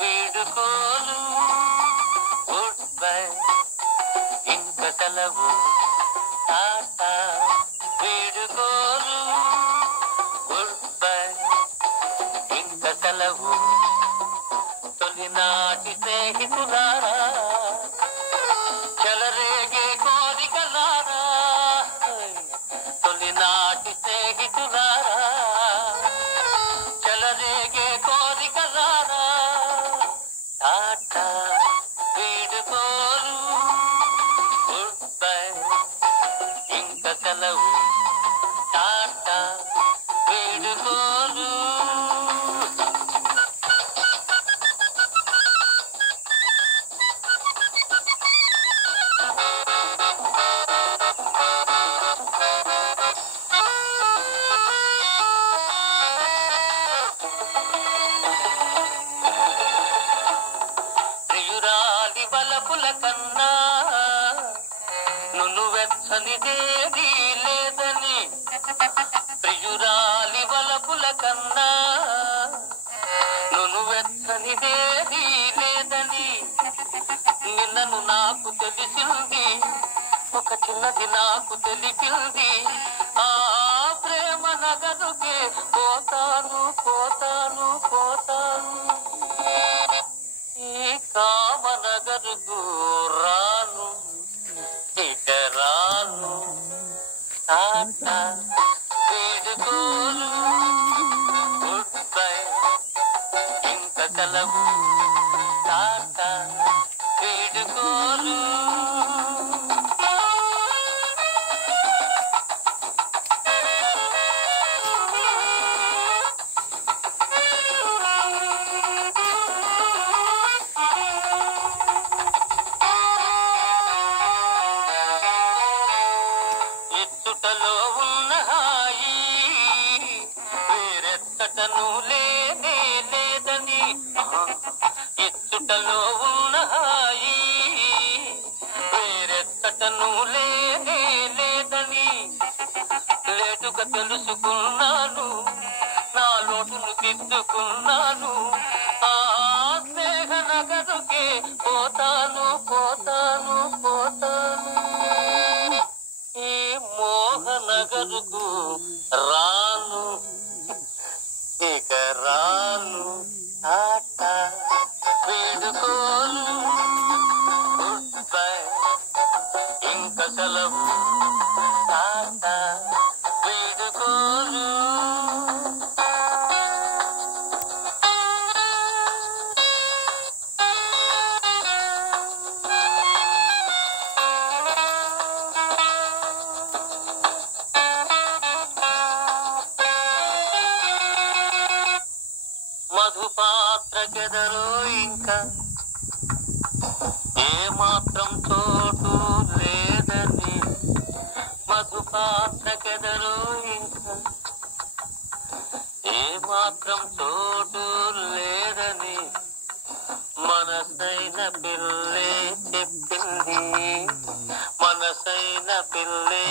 వీడుకోలు good bye ఇంక సెలవు Tata వీడుకోలు good bye ఇంక సెలవు తొలినాటి స్నేహితులారా చెలరేగే కోరికలారా తొలినాటి స్నేహితులారా చెలరేగే కోరికలారా టాటా వీడుకోలు గుడ్ బై ఇంక సెలవు టాటా వీడుకోలు. ప్రియురాలి వలపుల కన్నా నును వెచ్చనిదేది లేదని ప్రియురాలి వలపుల కన్నా నును వెచ్చనిదేది లేదని నిన్నను నాకు తెలిసింది ఒక చిన్నది నాకు తెలిపింది ఆ ప్రేమ నగరుకే పోతాను పోతాను పోతాను ఈ కామనగరుకు రాను ఇక రాను టాటా వీడుకోలు గుడ్ బై ఇంక సెలవు టాటా వీడుకోలు. ఇచ్చుటలో ఉన్న హాయి వేరెత్తటను లేనే లేదని ఇచ్చుటలో ఉన్న హాయి వేరెత్తటను లేనే లేదని లేటుగా తెలుసుకున్నాను నా లోటును దిద్దుకున్నాను ఆ స్నేహ నగరుకే పోతాను పోతాను పోతాను ఈ మోహనగరుకు రాను ఇక రాను టాటా వీడుకోలు గుడ్ బై ఇంక సెలవు టాటా వీడుకోలు. మధుపాత్రకెదరో ఇంకా ఏమాత్రం చోటు లేదని మధుపాత్రకెదరో ఇంకా ఏమాత్రం చోటు లేదని మనసైన పిల్లే చెప్పింది మనసైన పిల్లే